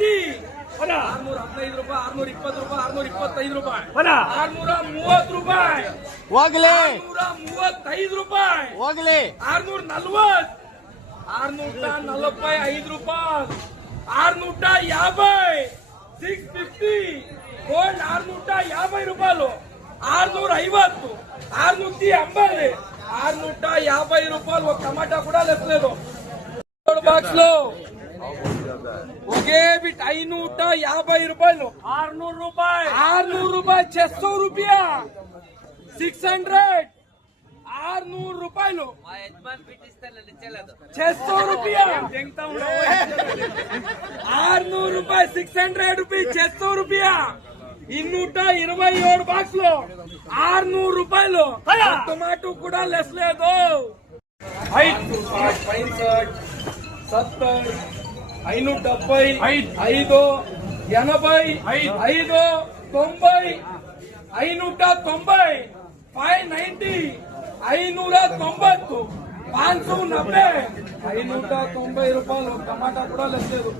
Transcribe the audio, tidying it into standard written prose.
10 615 ರೂಪಾಯಿ 620 ರೂಪಾಯಿ 625 ರೂಪಾಯಿ 630 ರೂಪಾಯಿ ಹೋಗ್ಲಿ 635 ರೂಪಾಯಿ ಹೋಗ್ಲಿ 640 645 ರೂಪಾಯಿ 650 650 ಗೋಲ್ಡ್ 650 ರೂಪಾయలు 650 680 650 రూపాయలు ఒక టమాటా కూడా లేదు బాక్స్ లో ఒకే బిట్ 550 రూపాయలు 600 రూపాయలు 600 రూపాయ 600 600 రూపాయలు 600 రూపాయ 600 రూపాయ 600 రూపాయ 600 రూపాయ 227 బాక్స్ లో 600 రూపాయలు టొమాటో కూడా లెస్ లేదు 65 70 570 5 80 5 90 590 590 590 590 590 రూపాయలు టమాటా కూడా లేదు